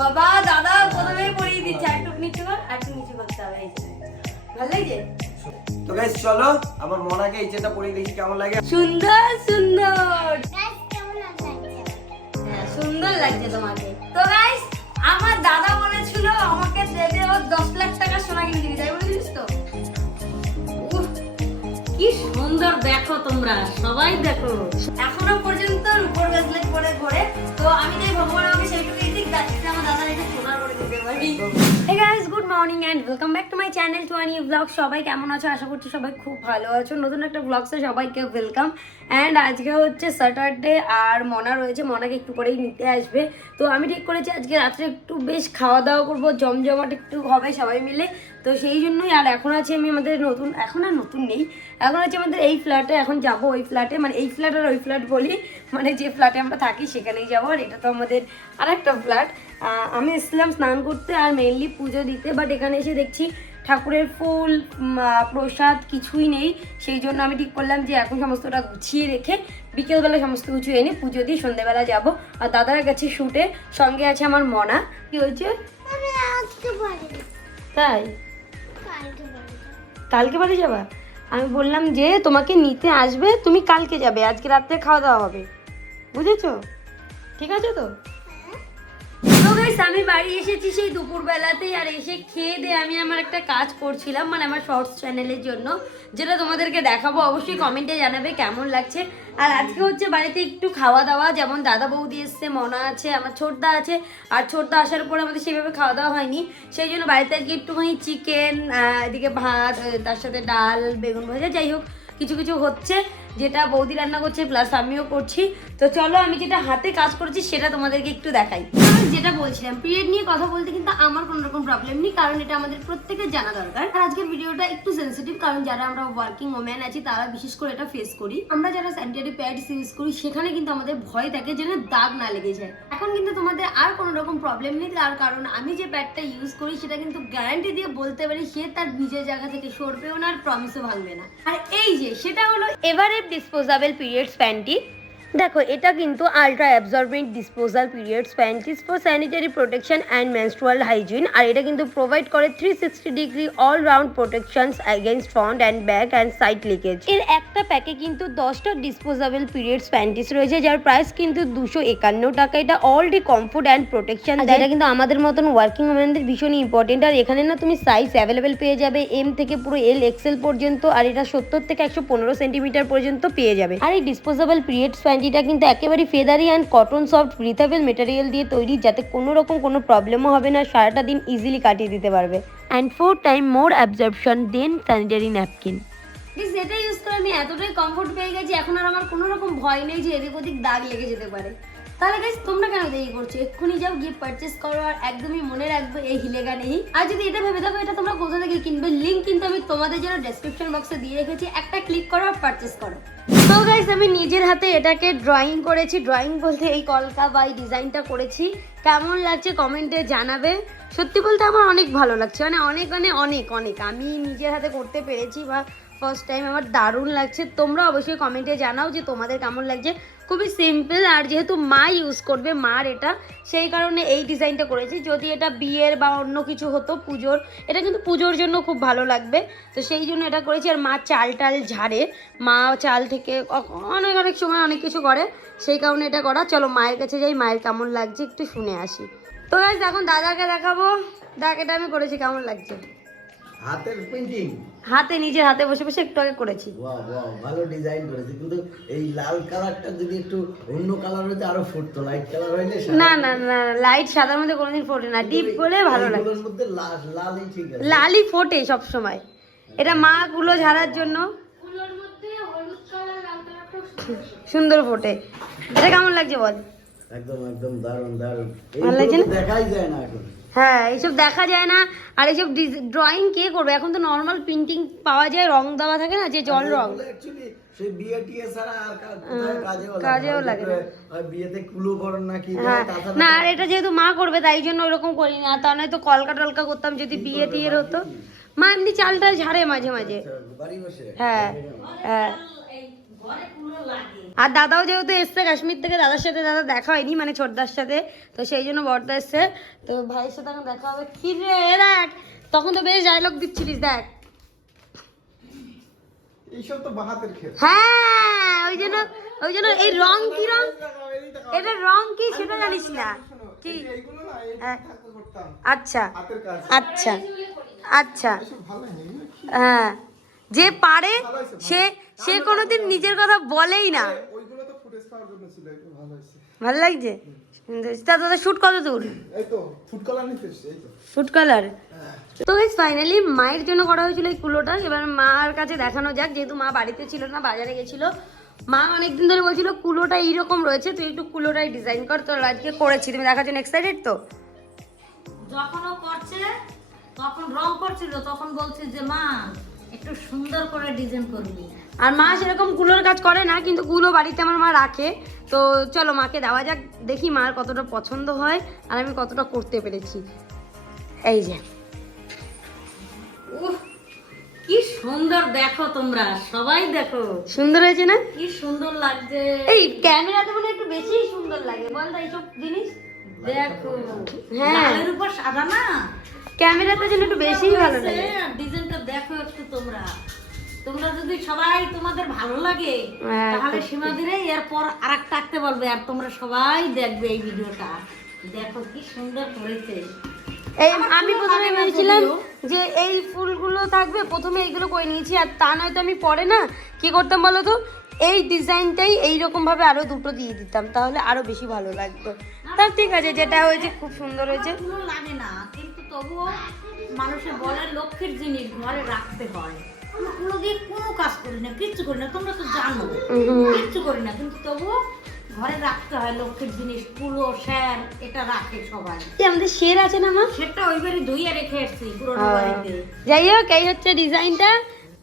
বাবা দাদা প্রথমেই পরিয়ে দিচ্ছে। একটু নিচে কর একটু নিচে করতে হবে এই ভালো লাগছে? তো গাইস চলো আমার মনাকে এই চেটা পরিয়ে দেখি কেমন লাগে? সুন্দর সুন্দর। হ্যাঁ সুন্দর লাগছে তোমাকে। তো গাইস আমার দাদা বলেছিল আমাকে দেবে ওর দশ লাখ টাকা সোনা কিনে দিবি তাই বলেছিস তো? কি সুন্দর দেখো তোমরা সবাই দেখো। এখনও পর্যন্ত রূপোর ব্রেসলেট পরে ঘোরে তো আমি তাই ভগবান আমাকে সেইটুকুই দিক যাতে good morning and welcome back to my channel to Ani blog সবাই কেমন আছো? আশা করছি সবাই খুব ভালো আছো। নতুন একটা ব্লগসে সবাইকে ওয়েলকাম অ্যান্ড আজকে হচ্ছে স্যাটারডে আর মনা রয়েছে। মনাকে একটু করেই নিতে আসবে। তো আমি ঠিক করেছি আজকে রাত্রে একটু বেশ খাওয়া দাওয়া করব। জমজমাট একটু হবে সবাই মিলে। তো সেই জন্যই আর এখন আছে আমি আমাদের নতুন, এখন আর নতুন নেই। এখন আছে আমাদের এই ফ্ল্যাটে এখন যাব ওই ফ্ল্যাটে মানে এই ফ্ল্যাট আর ওই ফ্ল্যাট বলি। মানে যে ফ্ল্যাটে আমরা থাকি সেখানেই যাব। আর এটা তো আমাদের আর একটা ফ্ল্যাট আমি এসেছিলাম স্নান করতে আর মেনলি পুজো দিতে বাট এখানে এসে দেখছি ঠাকুরের ফুল প্রসাদ কিছুই নেই। সেই জন্য আমি ঠিক করলাম যে এখন সমস্তটা গুছিয়ে রেখে বিকেলবেলা সমস্ত কিছু এনে পুজো দিয়ে সন্ধ্যেবেলা যাব। আর দাদার কাছে শুটে সঙ্গে আছে আমার মনা। কি হয়েছে? তাই? কালকে বাড়ি যাবা। আমি বললাম যে তোমাকে নিতে আসবে তুমি কালকে যাবে আজকে রাত্রে খাওয়া দাওয়া হবে। বুঝেছ? ঠিক আছে তো তো? আমি বাড়ি এসেছি সেই দুপুরবেলাতেই আর এসে খেয়ে দিয়ে আমি আমার একটা কাজ করছিলাম মানে আমার শর্টস চ্যানেলের জন্য, যেটা তোমাদেরকে দেখাবো, অবশ্যই কমেন্টে জানাবে কেমন লাগছে। আর আজকে হচ্ছে বাড়িতে একটু খাওয়া দাওয়া, যেমন দাদা বৌদি এসছে, মনা আছে, আমার ছোটদা আছে, আর ছোটদা আসার পরে আমাদের সেভাবে খাওয়া দাওয়া হয়নি। সেই জন্য বাড়িতে আজকে একটুখানি চিকেন এদিকে ভাত তার সাথে ডাল, বেগুন ভাজা, যাই হোক, কিছু কিছু হচ্ছে। যেটা বৌদি রান্না করছে প্লাস আমিও করছি। তো চলো, আমি যেটা হাতে কাজ করেছি, সেটা তোমাদেরকে একটু দেখাই। যেটা বলছিলাম পিরিয়ড নিয়ে কথা বলতে কিন্তু আমার কোনো রকম প্রবলেম নেই, কারণ এটা আমাদের প্রত্যেকের জানা দরকার। আর আজকের ভিডিওটা একটু সেন্সিটিভ কারণ যারা আমরা ওয়ার্কিং ওম্যান আছি, তারা বিশেষ করে এটা ফেস করি। আমরা যারা স্যানিটারি প্যাডস ইউজ করি, সেখানে কিন্তু আমাদের ভয় থাকে যেন দাগ না লেগে যায়। এখন কিন্তু তোমাদের আর কোনো রকম প্রবলেম নেই, তার কারণ আমি যে প্যাডটা ইউজ করি, সেটা কিন্তু গ্যারান্টি দিয়ে বলতে পারি, সে তার নিজের জায়গা থেকে সরবেও না, আর প্রমিসও ভাঙবে না। আর এই যে, সেটা হলো এভারেভ ডিসপোজাবল পিরিয়ডস প্যান্টি দেখো এটা কিন্তু ultra absorbent disposal periods panties for sanitary protection and menstrual hygiene আর এটা কিন্তু প্রোভাইড করে three sixty degree all round protections against front and back and side leakage এর একটা প্যাকে কিন্তু দশটা ডিসপোজাবল পিরিয়ডস প্যান্টিস রয়েছে যার প্রাইস কিন্তু দুশো একান্ন টাকা। এটা অলরেডি কমফোর্ট অ্যান্ড প্রোটেকশন যেটা কিন্তু আমাদের মতন ওয়ার্কিং ওমেনদের ভীষণই ইম্পর্টেন্ট আর এখানে না তুমি সাইজ অ্যাভেলেবেল পেয়ে যাবে এম থেকে পুরো এল এক্সেল পর্যন্ত আর এটা সত্তর থেকে একশো পনেরো সেন্টিমিটার পর্যন্ত পেয়ে যাবে। আর এই ডিসপোজেবল পিরিয়ডস প্যান্টিটা কিন্তু একেবারে feathery and cotton soft breathable material দিয়ে তৈরি যাতে কোনো রকম কোনো প্রবলেমও হবে না সারাটা দিন ইজিলি কাটিয়ে দিতে পারবে। And four time more absorption then sanitary napkin এটা ইউজ করে আমি এতটাই কমফোর্ট পেয়ে গেছি এখন আর আমার কোনো রকম ভয় নেই যে এদিক ওদিক দাগ লেগে যেতে পারে। তাহলে গাইস তোমরা কেন দেরি করছ? এক্ষুনি যাও, গিয়ে পারচেস করো আর একদমই মনে রাখবে এই হিলেগা নেই আর যদি এটা ভেবে থাকো, এটা তোমরা কোথা থেকে কিনবে? লিঙ্ক কিন্তু আমি তোমাদের জন্য ডেসক্রিপশন বক্সে দিয়ে রেখেছি। একটা ক্লিক করো আর পারচেস করো। তো গাইস আমি নিজের হাতে এটাকে ড্রয়িং করেছি। ড্রয়িং বলতে এই কলকা বা এই ডিজাইনটা করেছি। কেমন লাগছে কমেন্টে জানাবে। সত্যি বলতে আমার অনেক ভালো লাগছে। মানে অনেক মানে অনেক অনেক। আমি নিজের হাতে করতে পেরেছি বা ফার্স্ট টাইম আমার দারুণ লাগছে। তোমরা অবশ্যই কমেন্টে জানাও যে তোমাদের কেমন লাগছে। খুবই সিম্পল আর যেহেতু মা ইউজ করবে, মার এটা, সেই কারণে এই ডিজাইনটা করেছি। যদি এটা বিয়ের বা অন্য কিছু হতো পুজোর, এটা কিন্তু পুজোর জন্য খুব ভালো লাগবে। তো সেই জন্য এটা করেছি আর মা চাল টাল ঝাড়ে। মা চাল থেকে অনেক অনেক সময় অনেক কিছু করে, সেই কারণে এটা করা। চলো মায়ের কাছে যাই, মায়ের কেমন লাগছে একটু শুনে আসি। তো এখন দাদাকে দেখাবো। দেখ এটা আমি করেছি, কেমন লাগছে? হাতের পেন্টিং হাতে নিজের হাতে বসে বসে একটু আগে করেছি। ওয়াও ওয়াও ভালো ডিজাইন করেছে। কিন্তু এই লাল কালারটা যদি একটু অন্য কালার হতো আরও ফুটতো। লাইট কালার হইলে না না না লাইট সাদার মধ্যে কোনোদিন ফোটে না। ডিপ হলে ভালো লাগে। এইগুলোর মধ্যে লাল লালই ঠিক আছে। লালই ফোটে সব সময় এটা মা গুলো ঝাড়ার জন্য। সুন্দর ফোটে। এটা কেমন লাগছে বল? একদম একদম দারুণ দারুণ। ভালো লাগছে এইগুলো না? তো দেখাই যায় না এখন। হ্যাঁ এইসব দেখা যায় না। আর এইসব ড্রয়িং কে করবে? এখন তো নর্মাল প্রিন্টিং পাওয়া যায় রং দেওয়া থাকে না যে জল রং। কাজেও লাগে না। কাজেও লাগে না। হয় হ্যাঁ না আর এটা যেহেতু মা করবে তাই জন্য ওরকম করি না তা নয় তো কলকা টলকা করতাম যদি বিয়ে টিয়ের হতো। মা এমনি চাল টাল ঝাড়ে মাঝে মাঝে। হ্যাঁ হ্যাঁ। ঘরে লাগে। আর দাদাও যেহেতু এসছে কাশ্মীর থেকে দাদার সাথে দাদা দেখা হয়নি মানে ছোটদার সাথে তো সেই জন্য বড়দা এসছে। তো ভাইয়ের সাথে এখন দেখা হবে। কি রে দেখ তখন তো বেশ ডায়লগ দিচ্ছিলিস দেখ। এইসব তো বাহাতের খেল। হ্যাঁ ওই জন্য ওই জন্য এই রং কি রং? এটা রং কি সেটা জানিস না। কি? এইগুলো না এই হ্যাঁ। আচ্ছা আচ্ছা আচ্ছা? হ্যাঁ। যে পারে সে সে কোনোদিন নিজের কথা বলেই না। ওইগুলো তো ফুটেজ খাওয়ার জন্য ছিল এগুলো ভালো হয়েছে। ভালো লাগছে? সুন্দর তা তোদের শুট কত দূর? এই তো ফুড কালার নিতে এই তো। ফুড কালার তো গাইস ফাইনালি মায়ের জন্য করা হয়েছিল এই কুলোটা। এবার মার কাছে দেখানো যাক যেহেতু মা বাড়িতে ছিল না বাজারে গেছিল। মা অনেকদিন ধরে বলছিল কুলোটা এইরকম রয়েছে তুই একটু কুলোটাই ডিজাইন কর তো আজকে করেছি তুমি দেখার জন্য এক্সাইটেড তো? যখন ও করছে তখন রং করছিল তখন বলছে যে মা একটু সুন্দর করে ডিজাইন করবি। আর মা সেরকম কুলোর কাজ করে না কিন্তু কুলো বাড়িতে আমার মা রাখে। তো চলো মাকে দেওয়া যাক দেখি মার কতটা পছন্দ হয় আর আমি কতটা করতে পেরেছি। এই যে। কি সুন্দর দেখো তোমরা সবাই দেখো। সুন্দর হয়েছে না? কি সুন্দর লাগছে। এই ক্যামেরাতে মনে একটু বেশি সুন্দর লাগে। বল তো এইসব জিনিস। দেখো হ্যাঁ। লালের উপর সাদা না? ক্যামেরাতে যেন একটু বেশিই ভালো লাগে। ডিজাইনটা দেখো একটু তোমরা। তোমরা যদি সবাই তোমাদের ভালো লাগে হ্যাঁ, তাহলে সীমা দিলে এরপর আঁকতে বলবে আর তোমরা সবাই দেখবে এই ভিডিওটা। দেখো কি সুন্দর করেছে এই আমি প্রথমে ভেবেছিলাম যে এই ফুলগুলো থাকবে প্রথমে এইগুলো করে নিয়েছি আর তা নয়তো আমি পরে না কি করতাম বলো তো? এই ডিজাইনটাই এইরকম ভাবে আরও দুটো দিয়ে দিতাম তাহলে আরও বেশি ভালো লাগতো। তা ঠিক আছে যেটা হয়েছে খুব সুন্দর হয়েছে। লাগে না কিন্তু তবুও মানুষে বলে লক্ষ্যের জিনিস ঘরে রাখতে হয়। কোনো দিয়ে কোনো কাজ করি না কিচ্ছু করি না তোমরা তো জানো। কিচ্ছু করি না কিন্তু তবুও ঘরে রাখতে হয় লক্ষ্যের জিনিস কুলো এটা রাখে সবাই। আমাদের শের আছে না মা? সেটা ধুইয়া রেখে এসছি পুরোনো বাড়িতে। যাই হোক এই হচ্ছে ডিজাইনটা।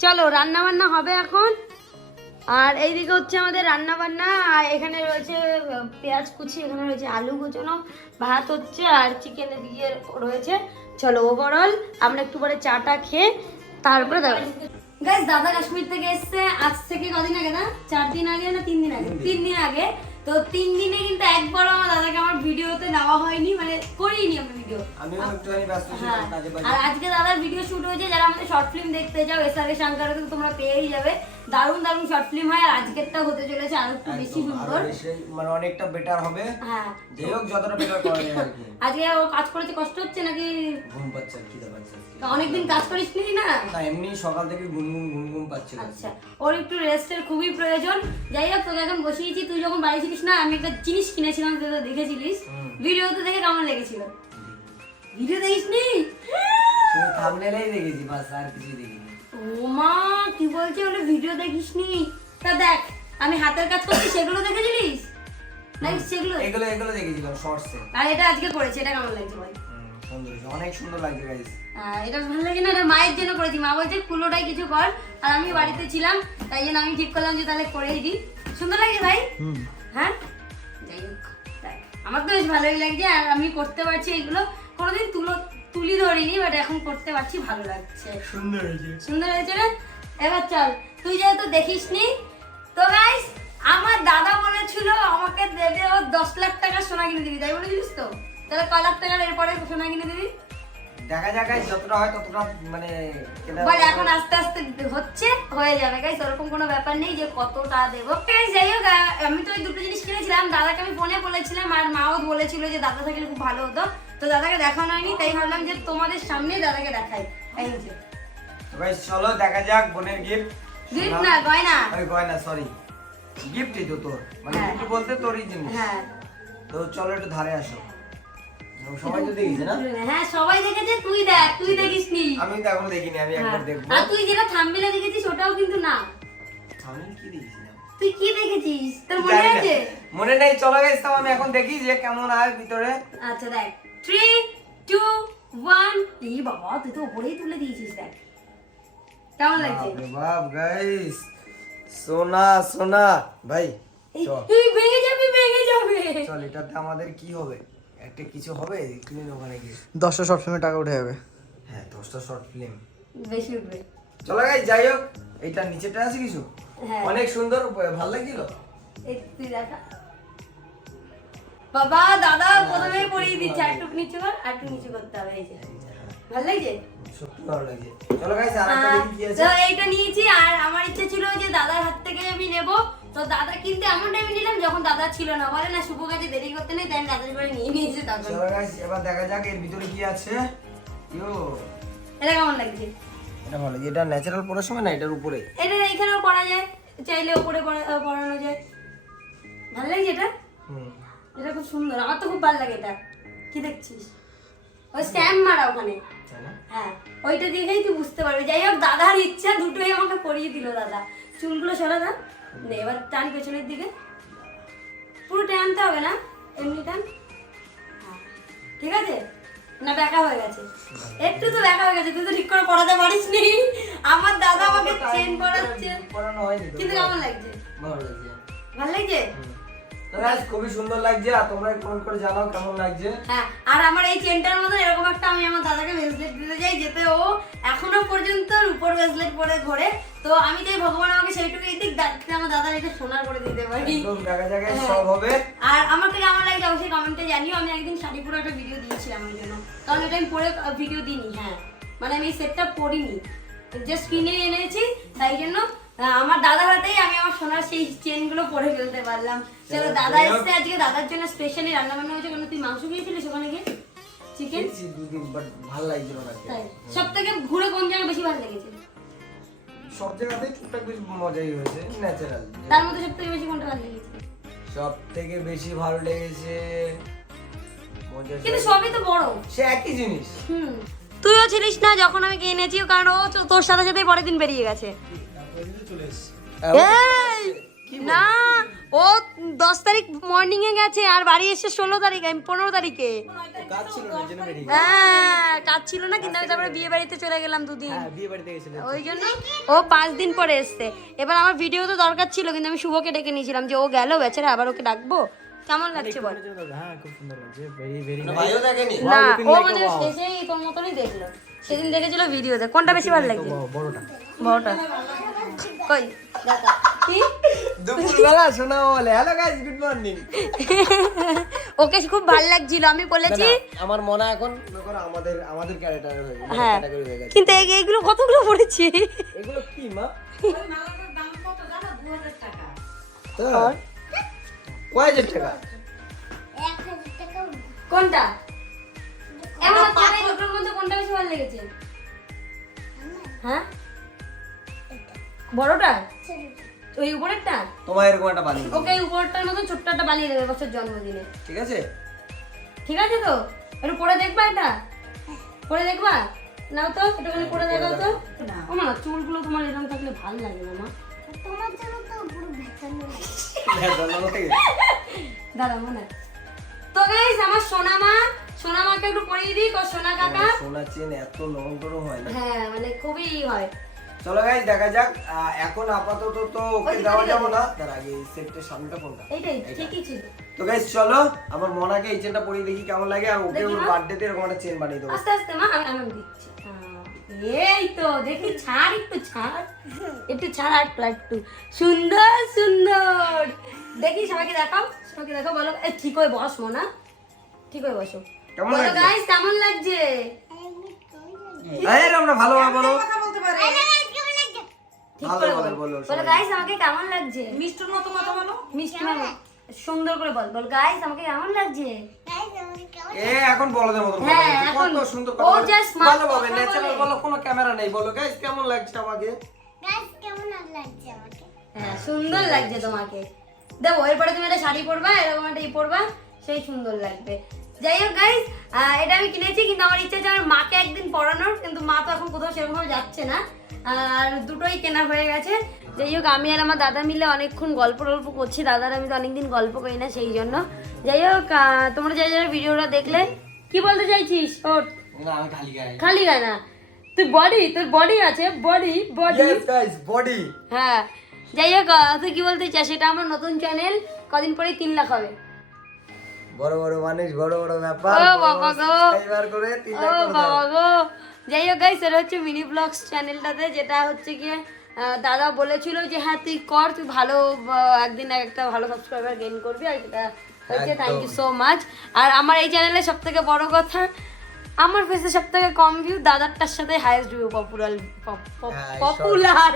চলো রান্না বান্না হবে এখন। আর এইদিকে হচ্ছে আমাদের রান্না বান্না আর এখানে রয়েছে পেঁয়াজ কুচি এখানে রয়েছে আলু কুচানো ভাত হচ্ছে আর চিকেন এদিকে রয়েছে। চলো ওভারঅল আমরা একটু পরে চাটা খেয়ে তারপরে দেবো গাইস দাদা কাশ্মীর থেকে এসছে। আজ থেকে কদিন আগে না? চার দিন আগে না তিন দিন আগে? তিন দিন। আগে। তো তিন দিনে কিন্তু একবারও আমার দাদাকে আমার ভিডিওতে নেওয়া হয়নি মানে করিনি আমি ভিডিও হ্যাঁ। আর আজকে দাদার ভিডিও শুট হয়েছে যারা আমাদের শর্ট ফিল্ম দেখতে যাও এস আর এ শাঙ্কারে তো তোমরা পেয়েই যাবে। দারুণ দারুণ শর্ট ফিল্ম হয় আর আজকেরটা হতে চলেছে আরও একটু বেশি সুন্দর। মানে অনেকটা বেটার হবে। হ্যাঁ। যাই হোক যতটা বেটার করা যায় আজকে কাজ করেছে কষ্ট হচ্ছে নাকি? ঘুম পাচ্ছে খিদে পাচ্ছে। অনেকদিন কাজ করিসনি না? না এমনি সকাল থেকে গুনগুন গুনগুন পাচ্ছিল আচ্ছা ওর একটু রেস্টের খুবই প্রয়োজন। যাই হোক তোকে এখন বসিয়েছি তুই যখন বাড়ি ছিলিস না আমি একটা জিনিস কিনেছিলাম তুই তো দেখেছিলিস। ভিডিওতে দেখে কেমন লেগেছিল? ভিডিও দেখিস নি শুধু থামনেলেই দেখেছি বাস আর কিছু দেখিনি। ও মা কি বলছে বলে ভিডিও দেখিস নি তা দেখ আমি হাতের কাজ করছি সেগুলো দেখেছিলিস? নাকি সেগুলো। এগুলো এগুলো দেখেছিলাম শর্টসে আর এটা আজকে করেছি এটা কেমন লাগছে বল? সুন্দর অনেক সুন্দর লাগছে গাইস এটা ভালো লাগে না এটা মায়ের জন্য করেছি। মা বলছে কুলোটাই কিছু কর। আর আমি বাড়িতে ছিলাম তাই জন্য আমি ঠিক করলাম যে তাহলে করেই দিই। সুন্দর লাগে ভাই? হ্যাঁ? যাই হোক আমার তো বেশ ভালোই লাগছে আর আমি করতে পারছি এগুলো। কোনোদিন তুলো তুলি ধরিনি বাট এখন করতে পারছি ভালো লাগছে। সুন্দর হয়েছে। সুন্দর হয়েছে না? এবার চল তুই যেহেতু দেখিস নি তো গাইস আমার দাদা বলেছিল আমাকে দেবে ও দশ লাখ টাকা সোনা কিনে দিবি। তাই বলেছিলিস তো? তাহলে ক লাখ টাকার এরপরে সোনা কিনে দিবি? দেখা যতটা হয় ততটা মানে বল এখন আস্তে আস্তে হচ্ছে হয়ে যাবে। গাইস ওরকম কোনো ব্যাপার নেই যে কতটা দেবো। গাইস যাই হোক আমি তো ওই দুটো জিনিস কিনেছিলাম। দাদাকে আমি ফোনে বলেছিলাম আর মাও বলেছিল যে দাদা থাকলে খুব ভালো হতো। তো দাদাকে দেখানো হয়নি তাই ভাবলাম যে তোমাদের সামনে দাদাকে দেখাই। guys, চলো দেখা যাক বোনের গিফট গিফট না গয়না। ওই গয়না সরি গিফটই তো তোর। মানে হ্যাঁ। গিফট বলতে তোরই জিনিস। হ্যাঁ। তো চলো একটু ধারে আসো। সবাই তো দেখিছে না? হ্যাঁ সবাই দেখেছে তুই দেখ তুই দেখিস আমি তো এখনও দেখিনি আমি একবার দেখব। আর তুই যেটা থাম্বনেলে দেখেছিস ওটাও কিন্তু না। আমি কি দেখেছিলাম? তুই কি দেখেছিস? তোর মনে আছে? মনে নেই চলো গেছ তাও আমি এখন দেখি যে কেমন হয় ভিতরে। আচ্ছা দেখ। থ্রি টু ওয়ান এই বাবা তুই তো উপরেই তুলে দিয়েছিস দেখ। কেমন লাগছে? বাপ গাইস। সোনা সোনা। ভাই এই ভেঙে যাবে ভেঙে যাবে। চল এটাতে আমাদের কি হবে? একটা কিছু হবে কিনে ওখানে গিয়ে দশটা শর্ট ফিল্মে টাকা উঠে যাবে। হ্যাঁ দশটা শর্ট ফিল্ম বেশি উঠবে। চলো যাই হোক নিচেটা আছে কিছু? হ্যাঁ। অনেক সুন্দর ভালো লাগছিল? বাবা দাদা প্রথমেই পরিয়ে দিচ্ছে আর একটু নিচু কর আর একটু নিচু করতে হবে এই যে। ভালো লাগছে? সত্যি ভালো লাগছে। চলো গাইস আর একটা দেখি কি আছে এইটা নিয়েছি আর আমার ইচ্ছে ছিল যে দাদার হাত থেকে আমি নেব। তো দাদা কিন্তু এমন টাইমে নিলাম যখন দাদা ছিল না। বলে না শুভ কাজে দেরি করতে নেই তাই দাদার করে নিয়ে নিয়েছি তখন চলো গাইস এবার দেখা যাক এর ভিতরে কি আছে। ইয়ো। এটা কেমন লাগছে? এটা ভালো এটা ন্যাচারাল পড়ার সময় না এটার উপরে? এটা এখানেও পড়া যায় চাইলে পড়া- পড়ানো যায়। ভালো লাগছে এটা? হুম। এটা খুব সুন্দর। আমার তো খুব ভালো লাগে এটা। কি দেখছিস? ওই স্ট্যাম্প মারা ওখানে। হ্যাঁ ওইটা দেখেই তুই বুঝতে পারবি। যাই হোক দাদার ইচ্ছা দুটোই আমাকে পরিয়ে দিল দাদা। চুলগুলো সরা নে এবার টান পেছনের দিকে। পুরো টানতে হবে না? এমনি টান? হ্যাঁ। ঠিক আছে? না ব্যাকা হয়ে গেছে। একটু তো ব্যাকা হয়ে গেছে তুই তো ঠিক করে পড়াতে পারিস নি আমার দাদা আমাকে চেন পড়াচ্ছে। কিন্তু কেমন লাগছে? ভালো লাগছে। ভালো লাগছে? খুবই সুন্দর লাগছে আর তোমরা কমেন্ট করে জানাও কেমন লাগছে। হ্যাঁ আর আমার এই চেনটার মতো এরকম একটা আমি আমার দাদাকে ব্রেসলেট দিতে যাই যেতে ও এখনও পর্যন্ত উপর ব্রেসলেট পরে ঘোরে। তো আমি চাই ভগবান আমাকে সেইটুকুই দিক যাতে আমার দাদার এটা সোনার করে দিতে পারি। দেখা যাক হ্যাঁ। সব হবে। আর আমার থেকে আমার লাগে অবশ্যই কমেন্টে জানিও। আমি একদিন শাড়ি পরে একটা ভিডিও দিয়েছিলাম ওই জন্য। কারণ এটা আমি পরে ভিডিও দিইনি হ্যাঁ। মানে আমি এই সেটটা পরিনি। জাস্ট কিনে এনেছি তাই জন্য আমার দাদার হাতেই আমি আমার সোনার সেই চেনগুলো পরে ফেলতে পারলাম। চলো দাদা এসছে আজকে দাদার জন্য স্পেশালি রান্না বান্না হয়েছে। কারণ তুই মাংস খেয়েছিলিস ওখানে গিয়ে? চিকেন বাট ভালো লাগছিল না সব থেকে ঘুরে কোন জায়গা বেশি ভালো লেগেছে? সব জায়গাতেই টুকটাক বেশ মজাই হয়েছে ন্যাচারাল তার মধ্যে সব থেকে বেশি কোনটা ভালো লেগেছে? সব থেকে বেশি ভালো লেগেছে কিন্তু সবই তো বড়। সে একই জিনিস। হুম। তুইও ছিলিস না যখন আমি কিনেছি কারণ ও তোর সাথে সাথেই পরের দিন বেরিয়ে গেছে। এই না ও দশ তারিখ মর্নিং এ গেছে আর বাড়ি এসে ষোলো তারিখ আমি পনেরো তারিখে। কাজ ছিল না হ্যাঁ কাজ ছিল না কিন্তু আমি তারপরে বিয়ে বাড়িতে চলে গেলাম দুদিন। হ্যাঁ ওই জন্য ও পাঁচ দিন পরে এসছে। এবার আমার ভিডিও তো দরকার ছিল কিন্তু আমি শুভকে ডেকে নিয়েছিলাম যে ও গেল বেচারা আবার ওকে ডাকবো? কেমন লাগছে বল? হ্যাঁ না ও মানে শেষেই তোর মতনই দেখল। সেদিন দেখেছিল ভিডিওতে কোনটা বেশি ভালো লাগছে? বড়টা। বড়টা। কই? কি? দুপুরবেলা শোনা বলে। Hello guys good morning okay খুব ভালো লাগছিল আমি বলেছি। আমার মনে হয় এখন আমাদের আমাদের ক্যারেক্টার হয়ে গেছে হ্যাঁ। ক্যাটাগরি হয়ে গেছে। কিন্তু এইগুলো কতগুলো পড়েছি? এগুলো কি মা? দাম কত জানো দু হাজার টাকা? তো কয় হাজার টাকা। কোনটা? দুটোর মধ্যে কোনটা বেশি ভালো লেগেছে? হ্যাঁ? বড়টা ওই উপরেরটা তোমার এরকম একটা বানিয়ে ওকে উপরটার মতো ছোট্ট একটা বানিয়ে দেবে বছর জন্মদিনে। ঠিক আছে? ঠিক আছে তো? একটু পরে দেখবা এটা? পরে দেখবা? নাও তো একটুখানি পরে দেখাও তো। ও মা চুলগুলো তোমার এরকম থাকলে ভালো লাগে না মা। হ্যাঁ, মনে। তো গাইস আমার সোনা মা সোনা মাকে একটু পরিয়ে দিই সোনা কাকা। সোনা চেন এত লং করে হয় না। হ্যাঁ মানে খুবই হয়। চলো গাইস দেখা যাক এখন আপাতত তো ওকে দেওয়া যাব না। তার আগে সামনেটা কোনটা এইটাই ঠিকই ছিল। তো গাইস চলো আমার মনাকে এই চেনটা পরিয়ে দেখি কেমন লাগে আর ওকে ওর। বার্থডেতে এরকম একটা চেন বানিয়ে দেবো। আস্তে আস্তে মা আমি আনন্দ দিচ্ছি। এই তো দেখি ছাড় একটু ছাড়। একটু ছাড় আর একটু সুন্দর সুন্দর। দেখি সবাইকে দেখাও। সবাইকে দেখাও বলো। এ, ঠিক হয়ে বস মোনা ঠিক হয়ে বসো। কেমন লাগছে? গাইস কেমন লাগছে? এই আমরা ভালো বলো কথা বলতে পারে? ঠিক করে বলো। বলো বলো গাইস আমাকে কেমন লাগছে? মিষ্টুর মতো কথা বলো। মিষ্টি মামা সুন্দর করে বল। বল গাইস আমাকে কেমন লাগছে? এ এখন বড়দের মতো হ্যাঁ, এখন সুন্দর কথা বলে। just ভালো ভাবে ন্যাচারাল বলো। কোনো ক্যামেরা নেই। বলো গাইস কেমন লাগছে আমাকে? হ্যাঁ সুন্দর লাগছে তোমাকে। দেখো এরপরে তুমি একটা শাড়ি পরবা এরকম একটা ই পরবা সেই সুন্দর লাগবে। যাই হোক গাইস এটা আমি কিনেছি কিন্তু আমার ইচ্ছা আছে আমার মাকে একদিন পরানোর কিন্তু মা তো এখন কোথাও সেরকম ভাবে যাচ্ছে না। আর দুটোই কেনা হয়ে গেছে। যাই হোক আমি আর আমার দাদা মিলে অনেকক্ষণ গল্প টল্প করছি। দাদার আমি তো অনেকদিন গল্প করি না সেই জন্য। যাই হোক তোমরা যারা যারা ভিডিওটা দেখলে কি বলতে চাইছিস? ওর খালি গায়। না। তুই বডি তোর বডি আছে বডি বডি বডি হ্যাঁ। যাই হোক তুই কি বলতে চাস? এটা আমার নতুন চ্যানেল কদিন পরেই তিন লাখ হবে। বড় বড় মানুষ বড় বড় ব্যাপার ও বাবা গো। করে তিন লাখ দাও। বাবা গো। যাই হোক গাইস এটা হচ্ছে মিনি ব্লগস চ্যানেলটাতে যেটা হচ্ছে গিয়ে দাদা বলেছিল যে হ্যাঁ তুই কর তুই ভালো একদিন একটা ভালো সাবস্ক্রাইবার গেইন করবি আর সেটা হয়েছে থ্যাংক ইউ সো মাচ আর আমার এই চ্যানেলে সব থেকে বড় কথা আমার ফেসে সব থেকে কম ভিউ দাদারটার সাথে highest view popular popular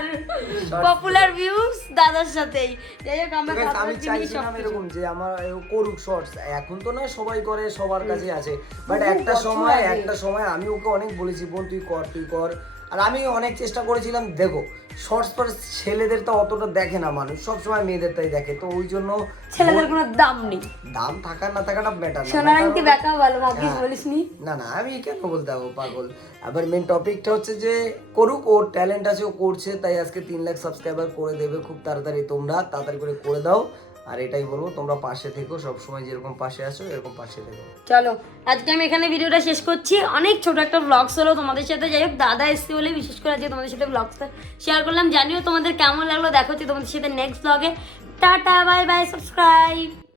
popular views দাদার সাথেই। যাই হোক আমরা আমি চাইছিলাম এরকম যে আমার করুক শর্টস এখন তো না সবাই করে সবার কাছে আছে। বাট একটা সময় একটা সময় আমি ওকে অনেক বলেছি বোন তুই কর তুই কর। আর আমি অনেক চেষ্টা করেছিলাম দেখো শর্টস পর ছেলেদের তো অতটা দেখে না মানুষ সব সময় মেয়েদের তাই দেখে তো ওই জন্য ছেলেদের কোনো দাম নেই। দাম থাকা না থাকাটা বেটার না। সোনার আংটি দেখা ভালো ভাগ্যিস হ্যাঁ। বলিস নি না না আমি কেন বলতে যাব পাগল? আবার মেন টপিকটা হচ্ছে যে করুক ওর ট্যালেন্ট আছে ও করছে তাই আজকে তিন লাখ সাবস্ক্রাইবার করে দেবে খুব তাড়াতাড়ি তোমরা তাড়াতাড়ি করে করে দাও। আর এটাই বলব, তোমরা পাশে থেকো, সবসময় যেরকম পাশে আসো এরকম পাশে থেকো। চলো, আজকে আমি এখানে ভিডিওটা শেষ করছি। অনেক ছোট একটা ব্লগস হলো তোমাদের সাথে, যাই হোক, দাদা এসছে বলে বিশেষ করে আজকে তোমাদের সাথে ব্লগসটা শেয়ার করলাম। জানিও তোমাদের কেমন লাগল, দেখো তোমাদের সাথে নেক্সট ব্লগে টাটা বাই বাই সাবস্ক্রাইব